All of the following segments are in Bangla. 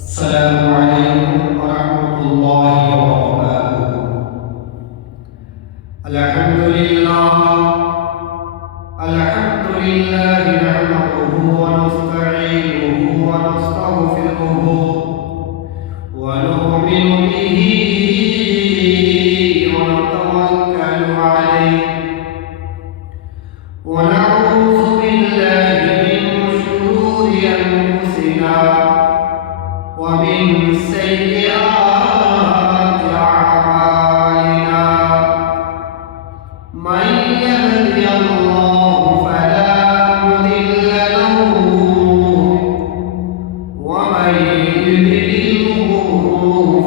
السلام عليكم ورحمة الله وبركاته. الحمد لله نحمده ونستعينه ونستغفره ونؤمن به ونتوكل عليه ونعوذ بالله من شرور أنفسنا ومن سيئات أعمالنا من يهد الله فلا مضل له ومن يضلله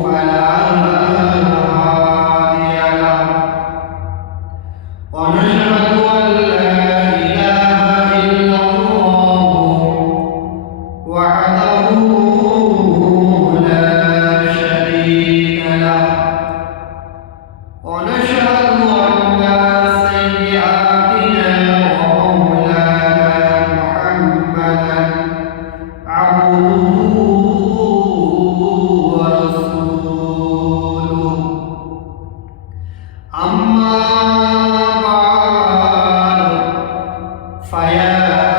فلا هادي له ونشهد أن لا إله إلا الله وحده ونشهد أن سيئاتنا ومولانا محمدا عبده ورسوله أما بعد فيا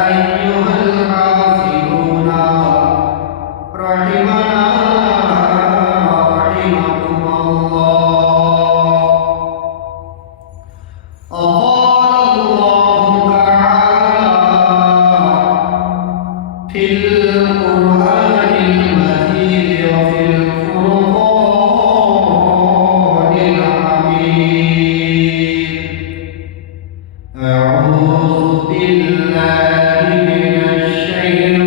أيها الحافظون رحمنا رحمكم الله. قال الله تعالى في القرآن المجيد وفي الفرقان الحميد: أعوذ بالله من الشيطان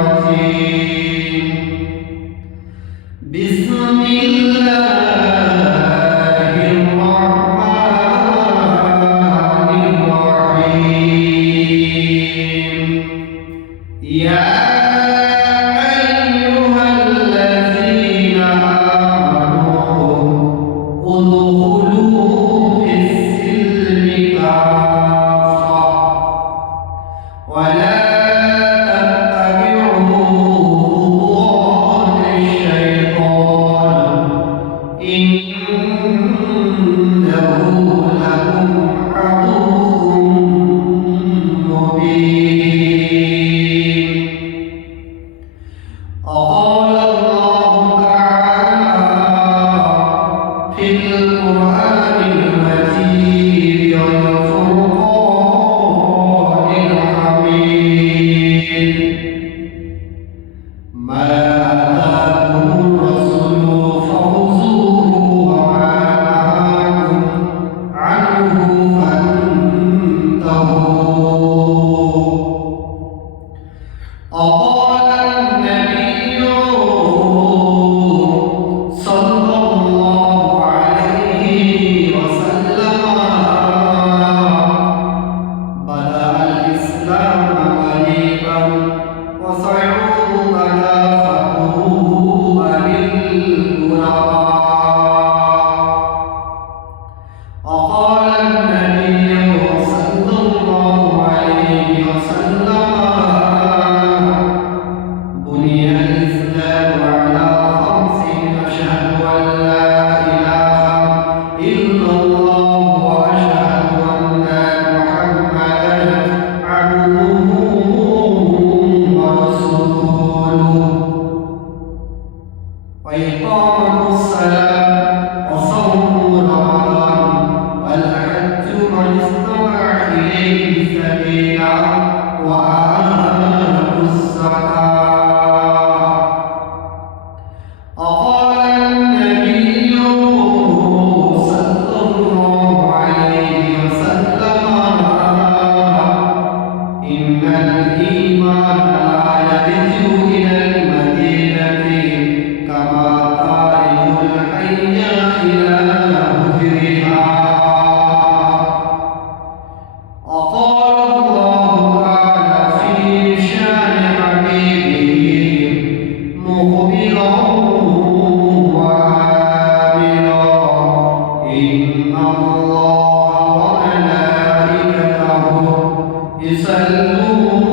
الرجيم. بسم الله يا أيها الذين آمنوا ادخلوا في السلم كافة ولا تتبعوا خطوات الشيطان إنه لكم عدو مبين. قال الله تعالى في القرآن المجيد والفرقان الحميد: ما آتاكم الرسول فخذوه وما نهاكم عنه فانتهوا. قال النبي صلى الله عليه وسلم: بدأ الإسلام غريبا وسيعود خلافته للغرباء. وقال النبي صلى الله عليه وسلم: بني الإسلام على خمس: أشهد أن لا إله إلا الله وأشهد أن محمدا عبده ورسوله وإقام الصلاة وصوم رمضان والحج من استطاع إليه سبيلا وآتوا الزكاة. وقال النبي صلى الله عليه وسلم: إن الإيمان لا يرجع إلى المدينة كما ترجع الحية إلى هجرها. وقال الله تعالى في شان حبيبه مخبرا وعاملا: إن الله وملائكته يصلون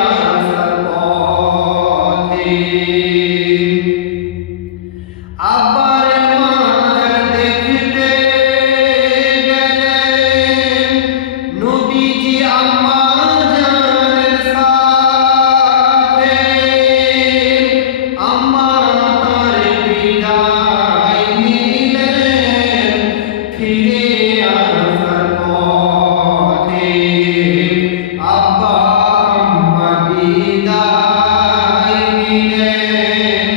আসার পথে আব্বার মাজার দেখতে গেলেন নবীজি আম্মা জানের সাথে। আম্মা তার বিদায় নিলেন ফিরে আসার পথে। আব্বা আম্মা বিদায় নিলেন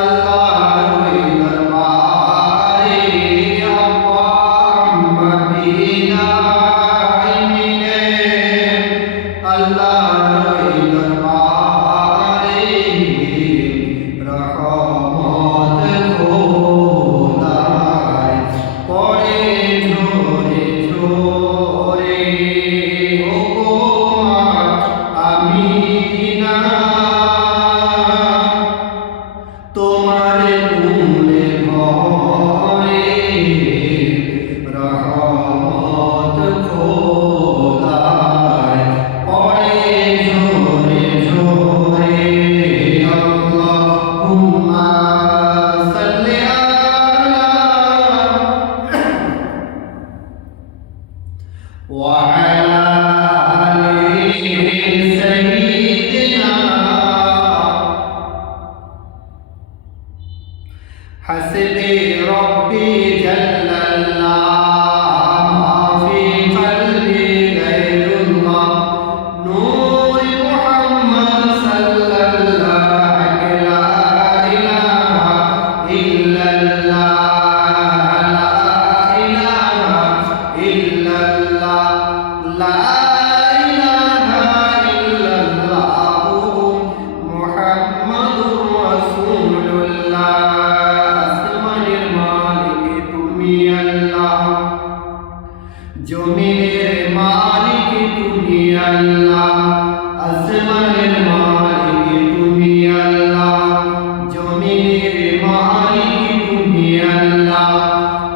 আল্লাহর ওই দরবারে। আব্বা আম্মা বিদায় নিলেন আল্লাহর ওই দরবারে। রহমত খোদায় পড়ে ঝরে ঝরে। ও মা আমিনা তোমার কুলে ঘরে। রহমত খোদায় পড়ে ঝরে ঝরে। আল্লাহুম্মা সাল্লি আলা ওয়া আলা আলি সাইয়্যিদিনা حسبي ربي جل الله ما في قلبي غير الله نور محمد صلى الله لا إله إلا الله لا إله إلا الله لا إله إلا الله محمد رسول الله জমিনের মালিক তুমি আল্লাহ। আসমানের মালিক তুমি আল্লাহ। জমিনের মালিক তুমি আল্লাহ।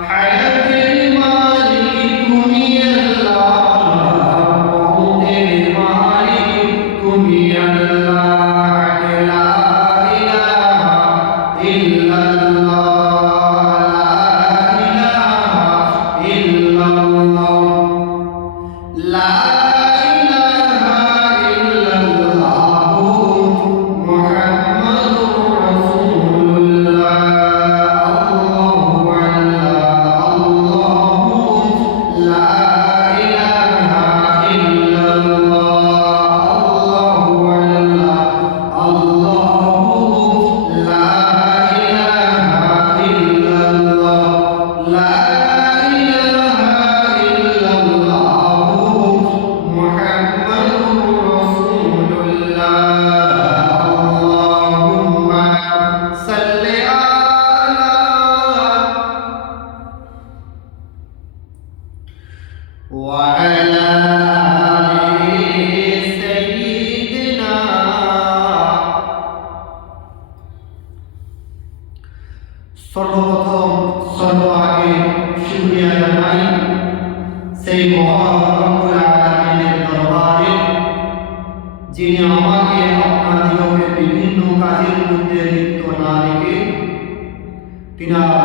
হায়াতের মালিক তুমি আল্লাহ। মওতের মালিক তুমি আল্লাহ। লা ইলাহা ইল্লাল্লাহ لا إله إلا الله محمد رسول الله الله الله لا إله إلا الله الله لا إله إلا الله لا إله إلا الله محمد رسول الله اللهم صل على وعلى آل سيدنا সর্বপ্রথম সর্বাগে শুকরিয়া জানাই সেই মহান রব্বুল আলামিনের দরবারে যিনি আমাকে আপনাদিগকে বিভিন্ন কাজের মধ্যে লিপ্ত না রেখে তিনার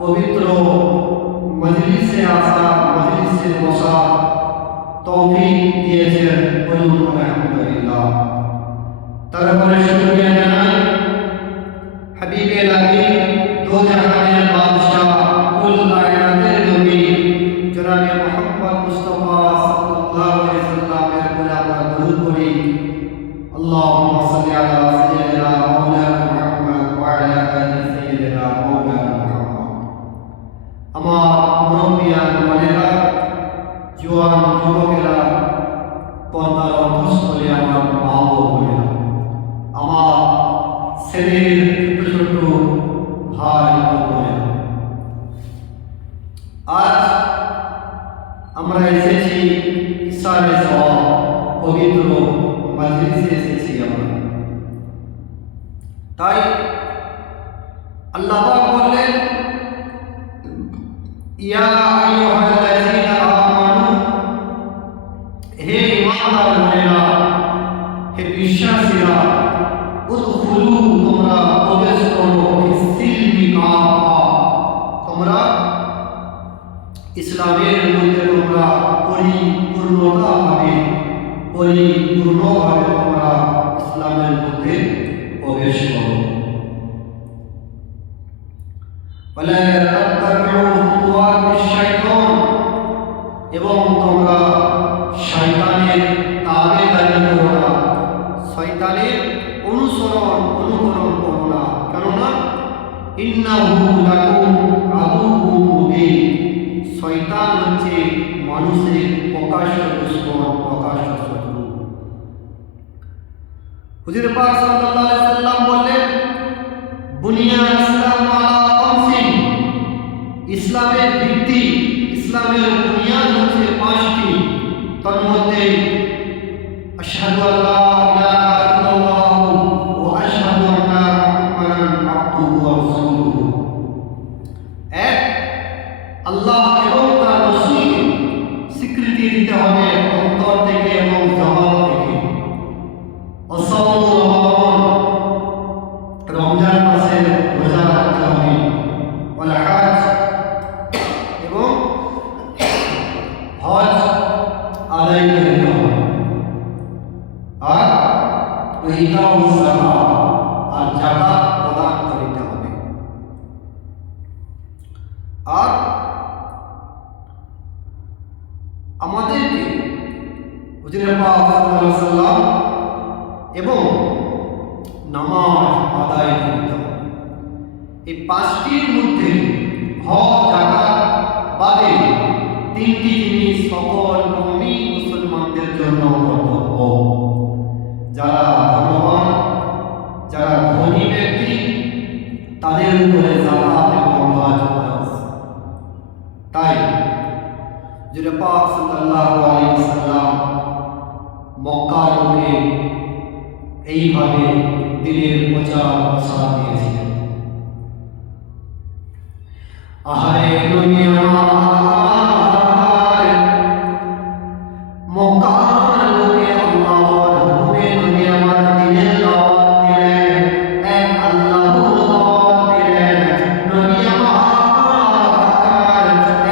পবিত্র মজলিসে আসা মজলিসে বসা তৌফিক দিয়েছেন। বলুন আলহামদুলিল্লাহ। তারপরে শুকরিয়া জানাই হাবিবে আমিন দো জাহানের বাদশাহ কুল কায়নাতের নবী জনাবে মুহাম্মদ মুস্তাফা সাল্লাল্লাহু আলাইহি সাল্লামের উপরে আমরা দরুদ পড়ি। আল্লাহুম্মা সাল্লি আলা সাইয়্যিদিনা মাওলানা মুহাম্মদ ওয়া আলা আলি সাইয়্যিদিনা মাওলানা মুহাম্মদ। আমার মুরব্বিয়ান ওয়ালেরা, জওয়ান যুবকেরা, পর্দার অন্তঃস্থলে আমার মা ও বোনেরা, আমার ছেলের ছোট ছোট ভাই ও বোনেরা, আজ আমরা এসেছি ইসরায়েল সওয়াব পবিত্র মজলিসে এসেছি আমরা। তাই আল্লাহ পাক বললেন, ইয়া আইয়ুহাল্লাযীনা আমানু, হে ঈমানদার বোনেরা, বিশ্বাসীরা উদখুলু তোমরা প্রবেশ করো ফিসসিলমি কাফা, তোমরা ইসলামের মধ্যে তোমরা পরিপূর্ণভাবে তোমরা ইসলামের মধ্যে প্রবেশ করো। ওয়ালা তাত্তাবিউ খুতুওয়াতিশ শাইতান, এবং তোমরা শয়তানের তাবেদারি করো না, শয়তানের অনুকরণ করো না। কেননা ইন্নাহু লাকুম আদুউম মুবিন, শয়তান হচ্ছে মানুষের প্রকাশ্য দুশমন, প্রকাশ্য শত্রু। হুজুর পাক সাল্লাল্লাহু আলাইহি সাল্লাম বললেন, বুনিয়াল ইসলাম আলা খামসিন, ইসলামের ভিত্তি, ইসলামের বুনিয়াদ হচ্ছে 5টি। তার মধ্যে আশহাদু আল্লা ইলাহা ইল্লাল্লাহ ওয়া আশহাদু আন্না মুহাম্মাদান আবদুহু ওয়া রাসূলুহু, এক, আল্লাহ এবং তার রাসূলকে স্বীকৃতি দিতে হবে অন্তর থেকে এবং জবান থেকে। অসাউমু রমাদান, রমজান মাসে রোজা রাখতে হবে। ওয়াল হজ, এবং হজ আদায় করতে হবে। আর ইতাউজ যাকাত, আর যাকাত প্রদান করতে হবে। আর আমাদেরকে হুজুর পাক সাল্লাল্লাহু আলাইহি সাল্লাম এবং নামাজ আদায় করতে হবে। এই 5টির মধ্যে হজ, যাকাত বাদে 3টি জিনিস সকল মুমিন মুসলমানদের জন্য কর্তব্য। যারা ধনবান, যারা ধনী ব্যক্তি, তাদের উপরে যাকাত এবং হজ ফরজ। তাই হুজুর পাক সাল্লাল্লাহু আলাইহি ওয়াসাল্লাম মক্কার লোকে এইভাবে দিনের প্রচার প্রসার দিয়েছিলেন। আহারে নবী আমার, মক্কার লোকে আল্লাহর হুকুমে নবী আমার দিনের দাওয়াত দিলেন, এক আল্লাহর দাওয়াত দিলেন। নবী আমার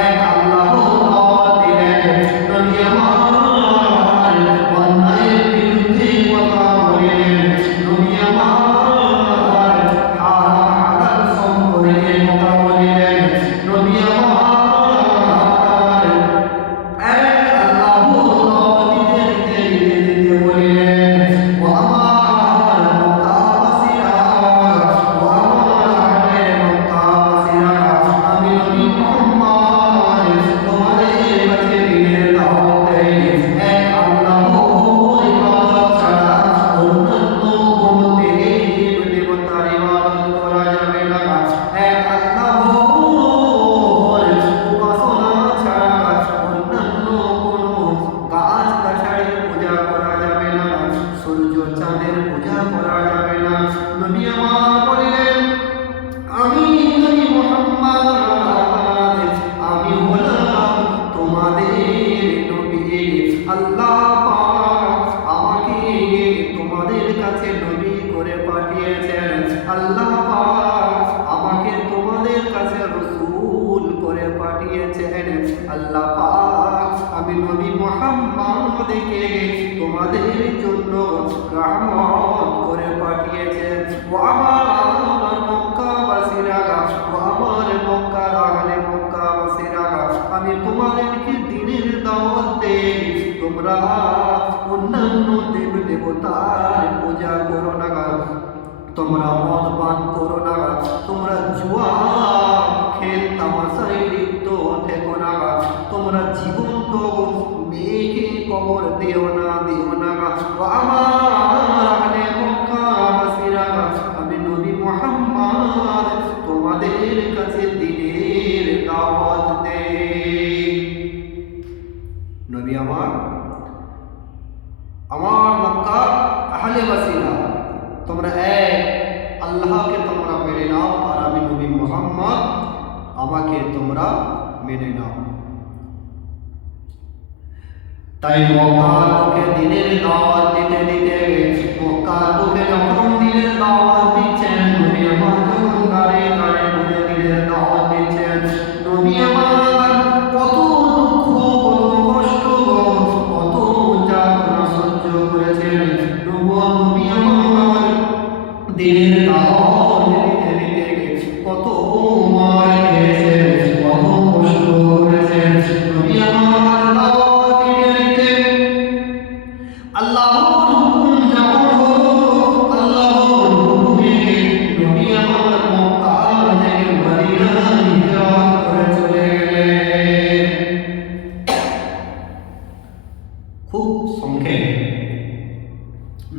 এক আল্লাহর দাওয়াত দিলেন। নবী আমার অন্যায়ের বিরুদ্ধে কথা বলেন। নবী আমার হারাম হালাল সম্পর্কে কথা বলেন। নবী আমার এক আল্লাহর দাওয়াত দিতে বলেন, ও আমার মক্কাবাসীরা, ও আমার আহলে মক্কাবাসীরা, আমি নবী মুহাম্মদ তোমাদের কাছে দিনের দাওয়াত দেই, এক আল্লাহর ইবাদত ছাড়া অন্যান্য কোনো দেবতার ইবাদত করা যাবে না। এক আল্লাহর উপাসনা ছাড়া অন্যান্য কোনো গাছ গাছালির পূজা করা যাবে না, সূর্য চাঁদের পূজা করা যাবে না। নবী আমার বললেন, আমি নবী মুহাম্মদ, আমি হলাম তোমাদের নবী। আল্লাহ পাক আমাকে তোমাদের কাছে নবী করে পাঠিয়েছেন। আল্লাহ পাক আমাকে তোমাদের কাছে রাসূল করে পাঠিয়েছেন। আল্লাহ পাক আমি নবী মুহাম্মদকে তোমাদের জন্য রহমত করে পাঠিয়েছেন। ও আমার মক্কাবাসীরা, ও আমার মক্কার আহলে মক্কাবাসীরা, আমি তোমাদেরকে দিনের দাওয়াত দেই, তোমরা অন্যান্য দেবতার পূজা করো না, তোমরা মদ পান করো না, তোমরা জুয়া খেল তামাশায় লিপ্ত থেকো না, তোমরা জীবন্ত মেয়েকে কবর দিও না। ও আমার আহলে মক্কাবাসীরা, আমি নবী মুহাম্মদ তোমাদের কাছে দিনের দাওয়াত দেই। নবী আমার মক্কার আহলেবাসীরা, তোমরা এক আল্লাহকে তোমরা মেনে নাও, আর আমি নবী মুহাম্মদ আমাকে তোমরা মেনে নাও। তাই মক্কার লোকে দিনের দাওয়াত দিতে দিতে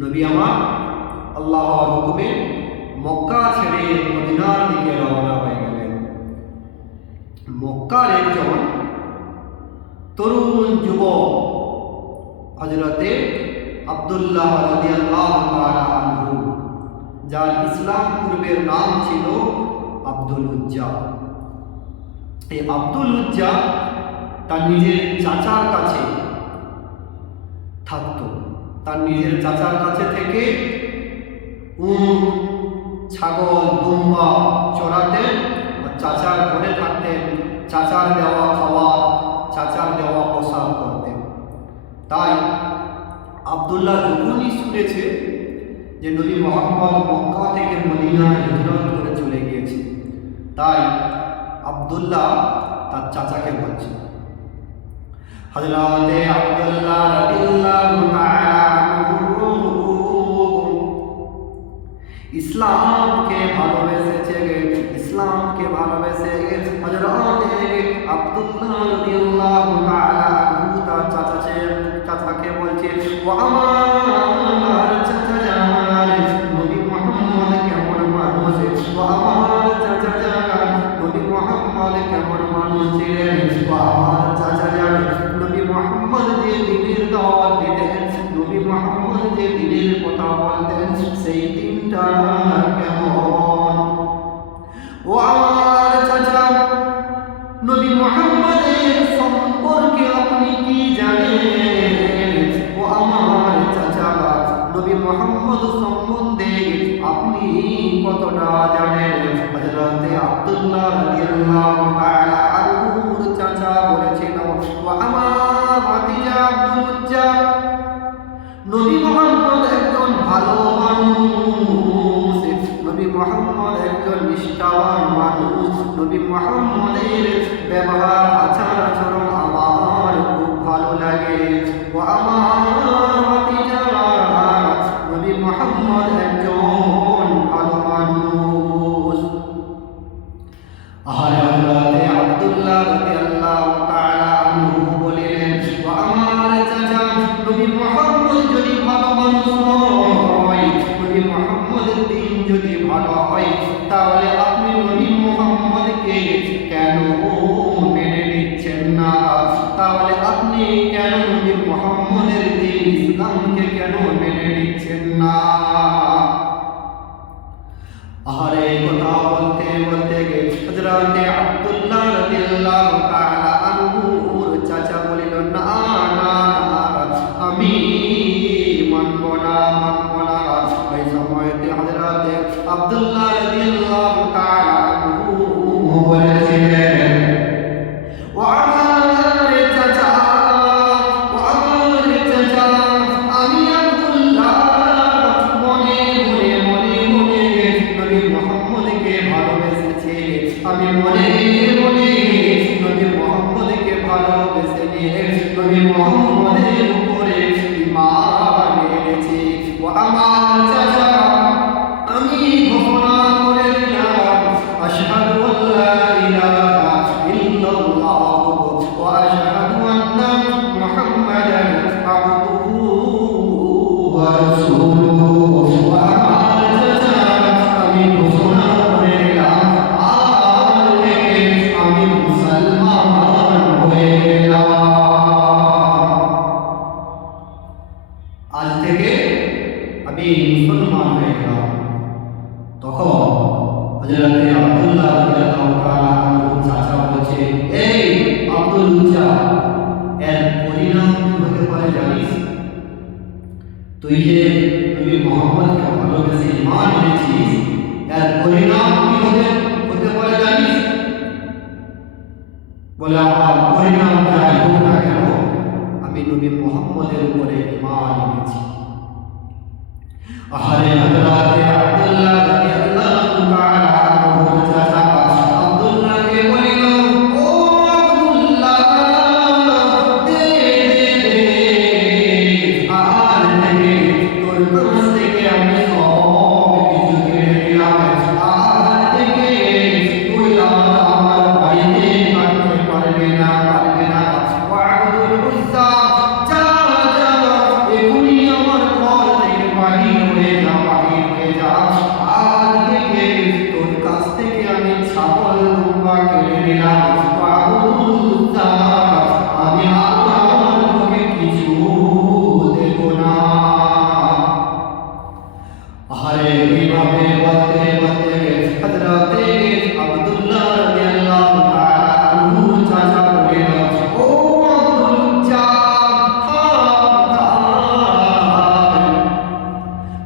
নবী আমার আল্লাহর হুকুমে মক্কা ছেড়ে মদিনার দিকে রওনা হয়ে গেলেন। মক্কার একজন তরুণ যুবক হযরতে আব্দুল্লাহ রাদিয়াল্লাহু তাআলা আনহু, যার ইসলাম পূর্বের নাম ছিল আব্দুল উজ্জা। এই আব্দুল উজ্জা তার নিজের চাচার কাছে থাকত। তার নিজের চাচার কাছে থেকে উট, ছাগল, দুম্বা চড়াতেন, চাচার ঘরে থাকতেন, চাচার দেওয়া খাওয়া, চাচার দেওয়া পোশাক করতেন। তাই আব্দুল্লাহ যখনই শুনেছে যে নবী মুহাম্মদ মক্কা থেকে মদিনায় হিজরত করে চলে গিয়েছে, তাই আব্দুল্লাহ তার চাচাকে বলছে, হযরতে আব্দুল্লাহ রাদিয়াল্লাহু তাআলা আনহু ইসলামকে ভালোবেসেছে, ইসলামকে ভালোবেসে হযরতে আব্দুল্লাহ রাদিয়াল্লাহু তাআলা আনহু তার চাচাকে বলছে, ও আমার চাচা জান, নবী মুহাম্মদ কেমন মানুষ, ও আমার চাচা জান, নবী মুহাম্মদ কেমন মানুষ ছিলেন, ও আমার চাচা জান, নবী মুহাম্মদ যে দ্বীনের দাওয়াত দিতেন, নবী মুহাম্মদ যে দ্বীনের কথা বলতেন, সেই দিনটা কেমন। ও আমার চাচা, নবী মুহাম্মদের সম্পর্কে আপনি কি জানেন? ও আমার চাচা, নবী মুহাম্মদ সম্বন্ধে আপনি কতটা জানেন? হযরতে আব্দুল্লাহ রাদিয়াল্লাহু তাআলা আনহুর চাচা বলেছেন, ও আমার ভাতিজা আব্দুল উজ্জা, নবী মুহাম্মদ একজন ভালো মানুষ, নবী মুহাম্মদ একজন নিষ্ঠাবান মানুষ, নবী মুহাম্মদের ব্যবহার আচার আচরণ আমার খুব ভালো লাগে। ও আমার ভাতিজা, নবী মুহাম্মদ একজন ভালো মানুষ। আর হযরতে আব্দুল্লাহ রাদিয়াল্লাহু তাআলা আনহু বলেন, ও আমার চাচা, নবী মুহাম্মদ যদি ভালো মানুষ হয়, নবী মুহাম্মদের দিন যদি ভালো হয়, তাহলে আপনি নবী মুহাম্মদকে কেন মেনে নিচ্ছেন না? তাহলে আপনি কেন নবী মুহাম্মদের দিন ইসলামকে কেন মেনে নিচ্ছেন না? আর এই কথা বলতে বলতে হযরতে আব্দুল্লাহ রাদিয়াল্লাহু তাআলা আনহুর চাচা বলিল, না না না, আমি মানব না, মানব না। এই সময়তে হযরতে আব্দুল্লাহ রাদিয়াল্লাহু তাআলা আনহু বলেছিলেন, ও আমার চাচা, ও আমার চাচা, আমি আব্দুল্লাহ মনে মনে মনে মনে নবী মুহাম্মদকে ভালোবেসেছি, আমি মনে মনে নবী মুহাম্মদকে ভালোবেসে নিয়ে নবী মুহাম্মদের উপরে ঈমান এনেছি। ও আমার চাচা, আমি ঘোষণা করে দিলাম, আশহাদু আল্লা ইলাহা ইল্লাল্লাহ ওয়া আশহাদু আন্না মুহাম্মাদান আবদুহু ওয়া রাসূলুহু। ও আমার চাচা, আমি ঘোষণা করে দিলাম, আজ থেকে আমি মুসলমান হয়ে গেলাম। আজ থেকে আমি মুসলমান হয়ে গেলাম। তখন হযরতে আব্দুল্লাহ রাদিয়াল্লাহু তাআলা আনহুর চাচা বলছে, এই আব্দুল উজ্জা, এর পরিণাম কি হতে পারে জানিস? তুই যে নবী মুহাম্মদকে ভালোবেসে ঈমান এনেছিস, এর পরিণাম কি হতে পারে জানিস? বলে, আমার পরিণাম যাই হোক না কেন, আমি নবী মুহাম্মদের উপরে ঈমান এনেছি। আহারে হযরতে আব্দুল্লাহ রাদিয়াল্লাহু তাআলা আনহুর চাচা আব্দুল্লাহকে বলিল, ও আব্দুল্লাহ, দে দে দে, আর থেকে তোর কাছ থেকে আমি সব কিছু কেড়ে নিলাম। আর থেকে তুই আমার বাড়িতে থাকতে পারবে না, পারবে না। ও আব্দুল উজ্জা, যা যা, এখনই আমার ঘর থেকে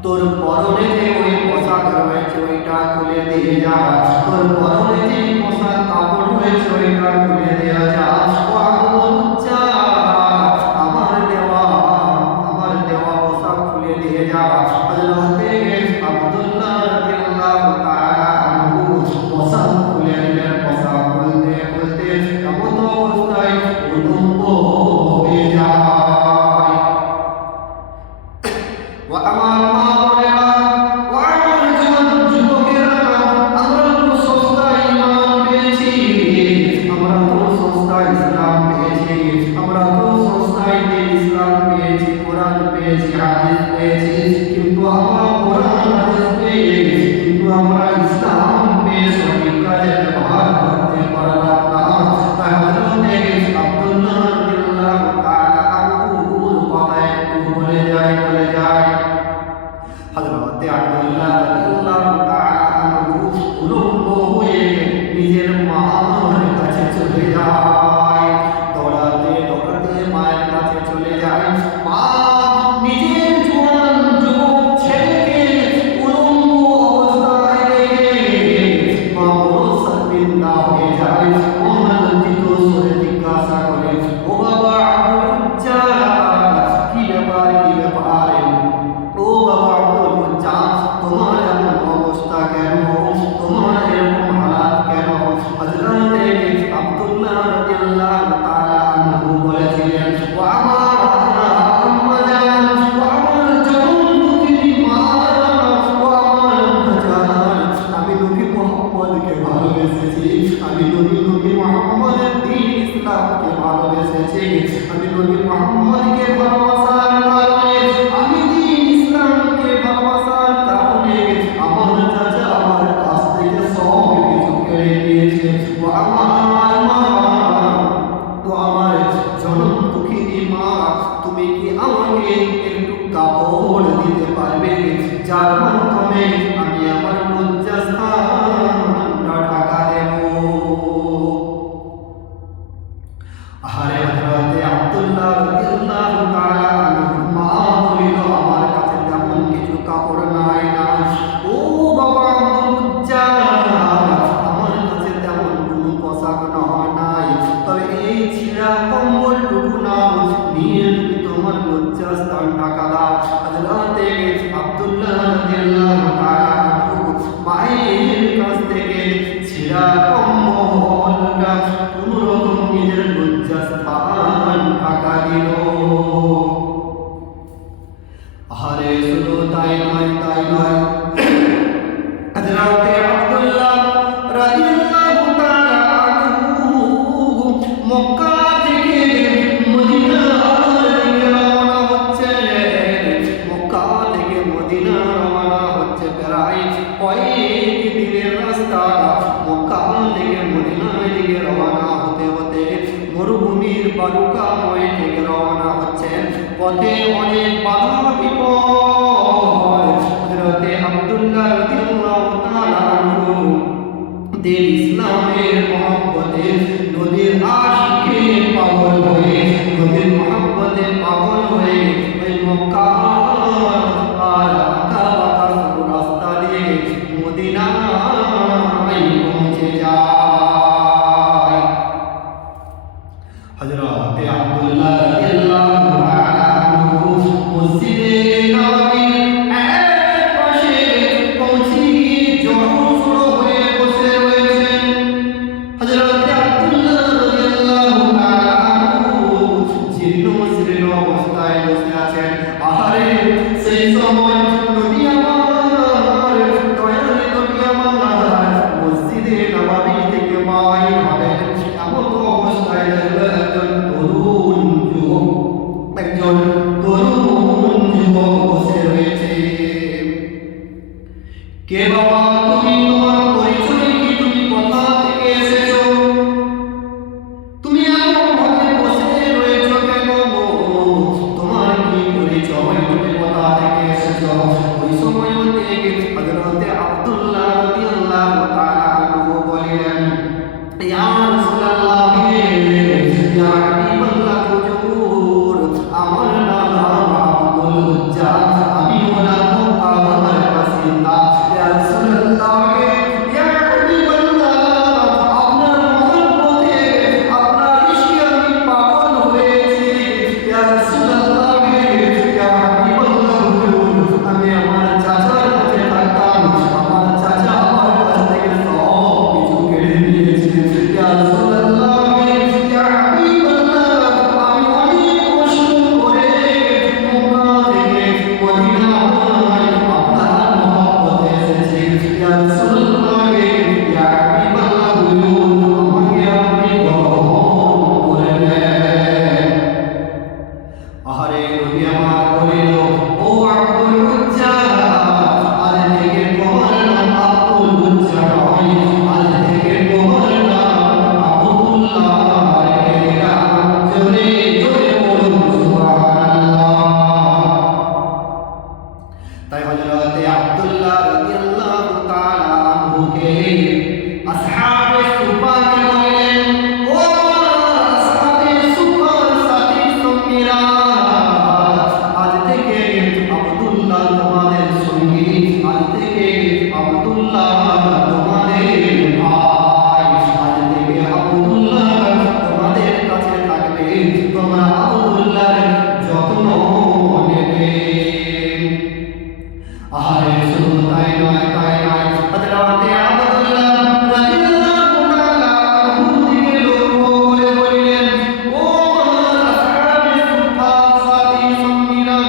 তোর পরনে যে ওই পোশাক রয়েছে ওইটা খুলে দিয়ে যা, তোর পরনে যে পোশাক কাপড় রয়েছে ওইটা খুলে দেওয়া যা। ও আবদুল্লাহ আমার দেওয়া পোশাক খুলে দিয়ে যা। হযরতে আব্দুল্লাহ রাদিয়াল্লাহু তাআলা আনহু পোশাক খুলে দিলেন। পোশাক খুলতে খুলতে এমন অবস্থায় উলম্ব হয়ে যায়। ও আমার মা বোনেরা, ও আমার যুবকেরা, আমরা তো সস্তায় ঈমান পেয়েছি, আমরা তো সস্তায় ইসলাম পেয়েছি, আমরা তো সস্তায় দ্বীন ইসলাম পেয়েছি, কোরআন পেয়েছি, হাদিস পেয়েছি, কিন্তু আমরা কোরআন হাদিস পেয়ে কিন্তু আমরা ইসলাম পেয়ে সঠিক কাজে ব্যবহার করতে পারলাম না। তাই হযরতে আব্দুল্লাহ রাদিয়াল্লাহু তাআলা আনহুর কথা একটু বলে যায়। হযরতে আব্দুল্লাহ রাদিয়াল্লাহু তাআলা আনহু উলম্ব হয়ে নিজের মার কাছে চলে যায়। দৌড়াতে দৌড়াতে মায়ের কাছে চলে যায়। মা নিজের জোয়ান যুবক ছেলেকে উলম্ব অবস্থায় দেখে মা বড় শর্মিন্দা হয়ে যায়। লজ্জিত স্বরে জিজ্ঞাসা করে, ও বাবা আব্দুল্লাহ, কি ব্যাপার? ও বাবা আব্দুল্লাহ, তোমার এমন অবস্থা কেন? তোমার এরকম হালাত কেন? হযরতে আব্দুল্লাহ রাদিয়াল্লাহু তাআলা আনহু বলেছিলেন, ও আমার আম্মা জান, ও আমার জনমভূমি মা, ও আমার আম্মা জান, আমি নবী মুহাম্মদকে ভালোবেসেছি, আমি নবী মুহাম্মদের দ্বীন ইসলামকে ভালোবেসেছি, আমি নবী মুহাম্মদকে ভালোবাসার কারণে, আমি দ্বীন ইসলামকে ভালোবাসার কারণে আমার চাচা আমার কাছ থেকে সব কিছু কেড়ে নিয়েছে। ও আমার মা, ও আমার জনম দুঃখিনী মা, তুমি কি আমাকে একটু কাপড় দিতে পারবে, যার মাধ্যমে আমি আমার লজ্জাস্থানটা ঢাকা দেব? আহারে হযরতে আব্দুল্লাহ রাদিয়াল্লাহু তাআলা আনহু মা বলিল, আমার কাছে তেমন কিছু কাপড় নাই না। ও বাবা আব্দুল্লাহ, আমার কাছে তেমন কোনো পোশাক নাই, তবে এই ছিঁড়া কম্বলটুকু নাও, নিয়ে তুমি তোমার লজ্জাস্থান ঢাকা দাও। হযরতে আব্দুল্লাহ রাদিয়াল্লাহু তাআলা আনহু মায়ের কাছ থেকে ছিঁড়া কম্বলটা কোনরকম নিজের লজ্জাস্থান ঢাকা দিল। আহারে শুধু তাই নয়, হযরতে আব্দুল্লাহ রাদিয়াল্লাহু তাআলা আনহু মক্কা থেকে মদিনার দিকে রওনা হচ্ছে। মক্কা থেকে মদিনা রওনা হচ্ছে প্রায় কয়েক দিনের রাস্তা। মক্কা থেকে মদিনার দিকে রওনা হতে হতে মরুভূমির বালুকাময় থেকে রওনা হচ্ছে। পথে অনেক বাধা বিপদ। হযরতে আব্দুল্লাহ রাদিয়াল্লাহু তাআলা আনহু দ্বীন ইসলামের মহব্বতে নবীর আশিকে পাগল হয়ে, নবীর মহব্বতে পাগল হয়ে ওই মক্কা আর আঁকা-বাঁকা সব রাস্তা দিয়ে মদিনায় পৌঁছে যায়। হযরতে আব্দুল্লাহ রাদিয়াল্লাহু তাআলা আনহু মসজিদে নববীর এক পাশে পৌঁছে গিয়ে জড়সড় হয়ে বসে রয়েছেন। হযরতে আব্দুল্লাহ রাদিয়াল্লাহু তাআলা আনহু জীর্ণ শীর্ণ অবস্থায় বসে আছেন। আহারে সেই সময় নবী আমার, দয়ার নবী আমার মসজিদে নববী থেকে বাইর হবেন। এমন অবস্থায় একজন তরুণ যুবক বসে রয়েছে। কে বাবা তুমি? তোমার পরিচয় কি? তুমি কোথা থেকে এসেছো? তুমি এমন ভাবে বসে রয়েছো কেন? তোমার কি পরিচয়? তুমি কোথা থেকে এসেছো? ওই সময় হযরতে আব্দুল্লাহ রাদিয়াল্লাহু তাআলা আনহু বলেন, ইয়া রাসূলুল্লাহ, ইয়া হাবিবাল্লাহ, হুজুর, আমার নাম আব্দুল হুজ্জা, আমি হলাম হযরত আব্দুল্লাহ রাদিয়াল্লাহু তাআলা আনহুকে আসহাবে সুফাকে বললেন, ও আসহাবে সুফার সাথী সঙ্গীরা, আজ থেকে আব্দুল্লাহ তোমাদের সঙ্গী, আজ থেকে আব্দুল্লাহ তোমাদের ভাই, আজ থেকে আব্দুল্লাহ তোমাদের কাছে থাকবে, তোমরা আব্দুল্লাহর যত্ন নেবে। আরে শুধু তাই নয়, হযরত আব্দুল্লাহ রাদিয়াল্লাহু তাআলা আনহু দিকে লক্ষ্য করে বললেন, ও আসহাবে সুফা সাথী সঙ্গীরা,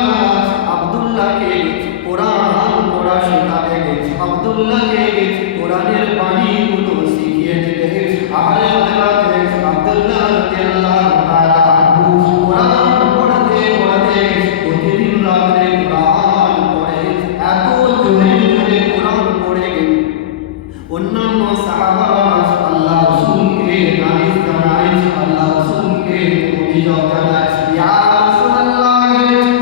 আব্দুল্লাহকে কোরআন পড়া শেখাবে, আব্দুল্লাহকে কোরআনের বাণীগুলো শিখিয়ে দেবে। আরে হযরত আব্দুল্লাহ রাদিয়াল্লাহু তাআলা আনহু কোরআন পড়তে প্রতিদিন রাতে কোরআন পড়ে, এত জোরে জোরে কোরআন পড়ে অন্যান্য সাহাবারা আল্লাহ রাসূলকে নালিশ জানায়, আল্লাহ রাসূলকে অভিযোগ জানায়, ইয়া রাসূলুল্লাহ,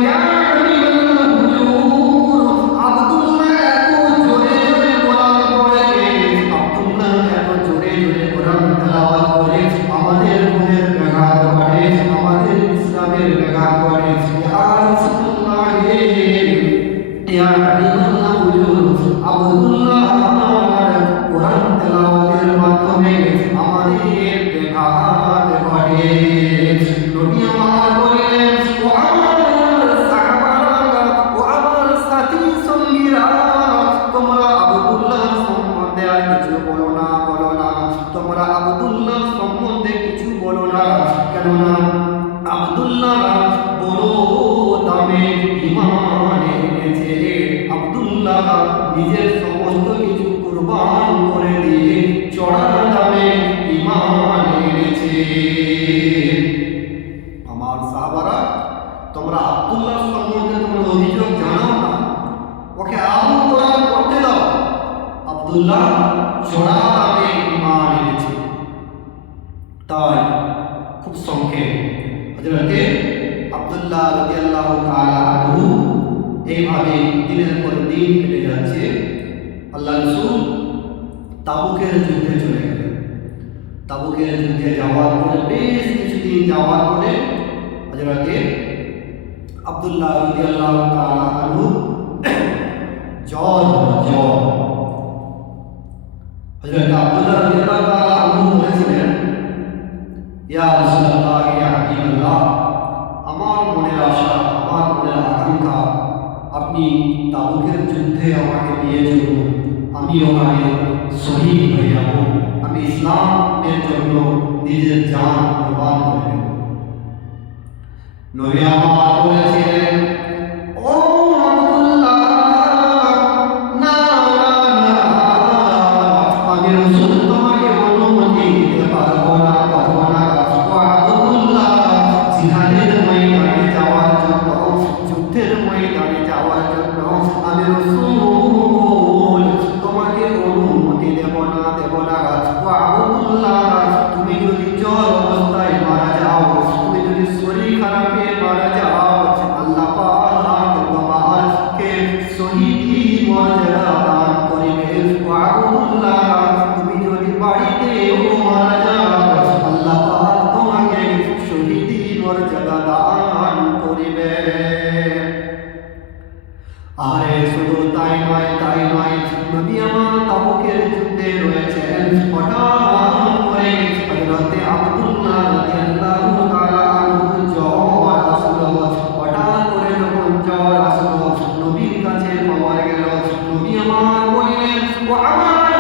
ইয়া হাবিবাল্লাহ, হুজুর আব্দুল্লাহ এত জোরে জোরে কোরআন পড়ে, আব্দুল্লাহ এত জোরে জোরে কোরআন তেলাওয়াত করে আমাদের মনের ব্যাঘাত ঘটে, আমাদের ইসলামের ব্যাঘাত ঘটে। ইয়া রাসূলুল্লাহ, ইয়া হাবিবাল্লাহ, হুজুর আব্দুল্লাহ কোরআন তেলাওয়াতের মাধ্যমে আমাদের ব্যাঘাত ঘটে। নবী আমার বললেন, ও আমার সাহাবারা, ও আমার সাথী সঙ্গীরা, তোমরা আব্দুল্লাহ সম্বন্ধে আর কিছু বলো না, তোমরা আব্দুল্লাহ সম্বন্ধে কিছু বলো না, কেননা আব্দুল্লাহ বড় দামে ঈমান এনেছে। আব্দুল্লাহ নিজের সমস্ত কিছু কুরবান করে দিয়ে চড়া দামে ঈমান এনেছে। আমার সাহাবারা, তোমরা আব্দুল্লাহ সম্বন্ধে তোমরা অভিযোগ জানাও না, ওকে আরো কোরআন পড়তে দাও। আব্দুল্লাহ চড়া দামে ঈমান এনেছে। তাই খুব সংক্ষেপ, হযরতে আব্দুল্লাহ রাদিয়াল্লাহু তাআলা আনহু এইভাবে দিনের পর দিন কেটে যাচ্ছে। আল্লাহ রাসূল তাবুকের যুদ্ধে চলে গেলেন। তাবুকের যুদ্ধে যাওয়ার পরে বেশ কিছুদিন যাওয়ার পরে হযরতে আব্দুল্লাহ রাদিয়াল্লাহু তাআলা আনহু জ্বর। হযরত আব্দুল্লাহ রাদিয়াল্লাহু তাআলা আনহু বলেছিলেন, ইয়া রাসূলুল্লাহ, ইয়া হাবিবাল্লাহ, আমার মনের আশা, আমার মনের আকাঙ্ক্ষা, আপনি তাবুকের যুদ্ধে আমাকে নিয়ে চলুন, আমি ওখানে শহীদ হয়ে যাব, আমি ইসলামের জন্য নিজের জান কুরবান করে দেব। নবী আমার বলেছিলেন, ও আব্দুল্লাহ, না, আমি রাসূল তোমাকে অনুমতি দিতে পারবো না। ও আব্দুল্লাহ, জিহাদের ময়দানে যাওয়ার জন্য, যুদ্ধের ময়দানে যাওয়ার জন্য আমি রাসূল তোমাকে অনুমতি দেব না। ও আব্দুল্লাহ, তুমি যদি জ্বর অবস্থায় মারা যাও, তুমি যদি শরীর খারাপে মারা যাও, আল্লাহ পাক তোমাকে শহীদি মর্যাদা দান করিবে। ও আব্দুল্লাহ, তুমি যদি বাড়িতেও মারা যাও, আল্লাহ পাক তোমাকে শহীদি মর্যাদা দান করিবে। আরে শুধু তাই নয়, নবী আমার তাবুকের যুদ্ধে রয়েছেন। হঠাৎ করে হযরতে আব্দুল্লাহ রাদিয়াল্লাহু তাআলা আনহু জ্বর আসলো। হঠাৎ করে যখন জ্বর আসলো, নবীর কাছে খবর গেল। নবী আমার বললেন, ও আমার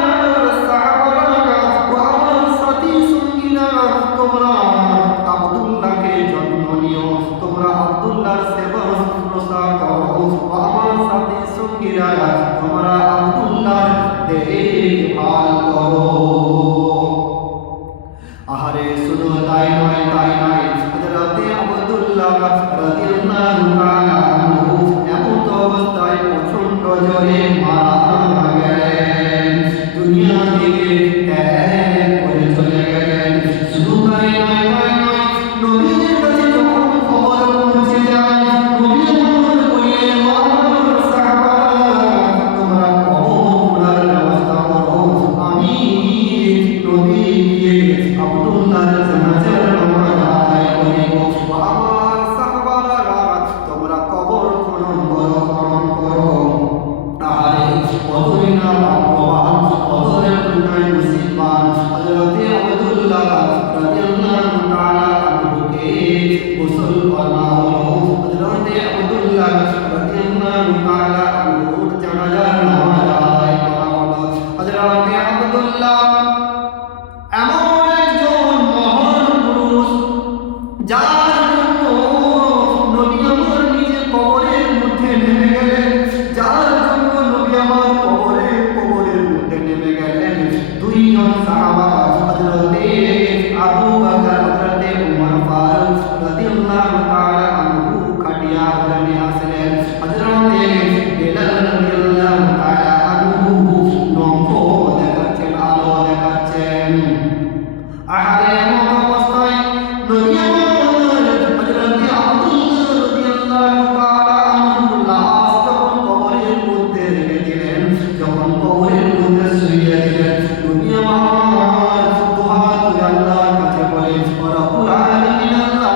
সাহাবারা, ও আমার সাথী সঙ্গীরা, তোমরা আব্দুল্লাহকে যত্ন নিও, তোমরা আব্দুল্লাহর সেবা শুশ্রূষা করো। আমার সাথী সঙ্গীরা, তোমরা আব্দুল্লাহর দেখভাল করো। আহারে শুধু তাই নয়, হযরতে আব্দুল্লাহ রাদিয়াল্লাহু তাআলা আনহু এমন অবস্থায় প্রচন্ড জ্বরে মারা গেলেন, দুনিয়া থেকে ত্যাগ করে চলে গেলেন। শুধু তাই নয়, নবীর কাছে যখন খবর পৌঁছে যায়, নবী আমার বললেন, ও আমার সাহাবারা, না ভাগ্যবান, কদরের দুনিয়ায় নসিববান হযরত আব্দুল্লাহ রাদিয়াল্লাহু তাআলা আনহুকে গোসল করা হলো। হযরত আব্দুল্লাহ রাদিয়াল্লাহু তাআলা আনহুর জানাজার নামাজ আদায় করা হলো। হযরত আব্দুল্লাহ এমন একজন মহান পুরুষ যার জন্য নবী আমার নিজে কবরের মধ্যে নেমে গেলেন, যার জন্য নবী আমার কবরের মধ্যে নেমে গেলেন। দুইজন সাহাবা হযরতে আবু বকর হযরতে উমর ফারুক রাদিয়াল্লাহু তাআলা আনহু খাটিয়া ধরে নিয়ে আসলেন। হযরতে বেলাল রাদিয়াল্লাহু তাআলা আনহু নঙ্গ দেখাচ্ছেন, আলো দেখাচ্ছেন। আহারে এমন অবস্থায় নবী আমার হযরতে আব্দুল্লাহ রাদিয়াল্লাহু তাআলা আনহু লাশ যখন কবরের মধ্যে রেখে দিলেন, যখন কবরের মধ্যে শুইয়ে দিলেন, নবী আমার দোয়া করে আল্লাহর কাছে বলেন, রব্বুল আলামিন আল্লাহ,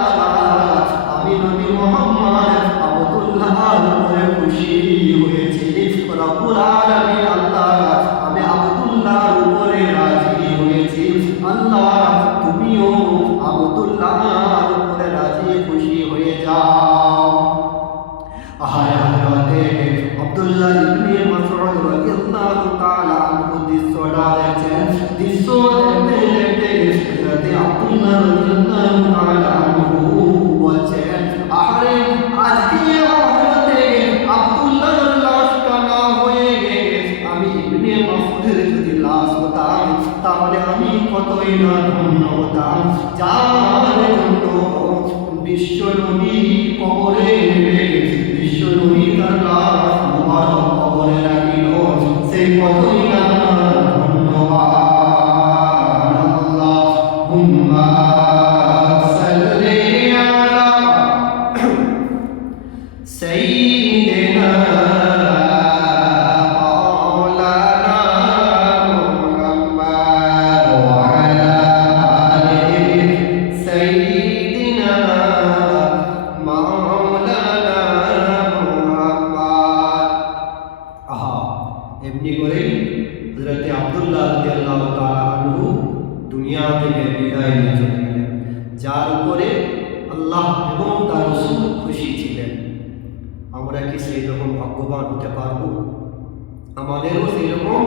আমি নবী মুহাম্মদ আব্দুল্লাহর উপরে খুশি হয়েছি। রব্বুল আলামিন আল্লাহ, আমি আব্দুল্লাহর উপরে রাজি হয়েছি। আল্লাহ, তুমিও আব্দুল্লাহর উপরে রাজি খুশি হয়ে যাও। আহারে হযরতে আব্দুল্লাহ ইবনে মাসউদ রাদিয়াল্লাহু তাআলা আনহু দৃশ্যটা দেখছেন। দৃশ্য দেখতে দেখতে হযরতে আব্দুল্লাহ রাদিয়াল্লাহু তাআলা আনহু বলছেন, আহারে আজকে হযরতে আব্দুল্লাহর লাশটা না হয়ে আমি ইবনে মাসউদের যদি লাশ হতাম, তাহলে আমি কতই না ধন্য হতাম, যার জন্য বিশ্বনবী কবরে নেমে বিশ্বনবী তার লাশ মুবারক কবরে রাখিল, সে কতই না ধন্যবাদ। আল্লাহুম্মা সাল্লি আলা সাইয়্যিদিনা এমনি করেই হযরতে আব্দুল্লাহ রাদিয়াল্লাহু তাআলা আনহু দুনিয়া থেকে বিদায় নিয়ে চলে গেলেন, যার উপরে আল্লাহ এবং তার রাসূল খুশি ছিলেন। আমরা কি সেই রকম ভাগ্যবান হতে পারবো? আমাদেরও সেই রকম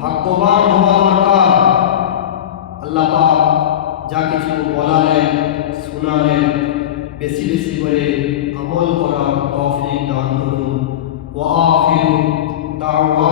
ভাগ্যবান হওয়া দরকার। আল্লাহ পাক যা কিছু বলালেন, শোনালেন, বেশি বেশি করে আমল করার তৌফিক দান করুন। ওয়া আখিরু দাওয়া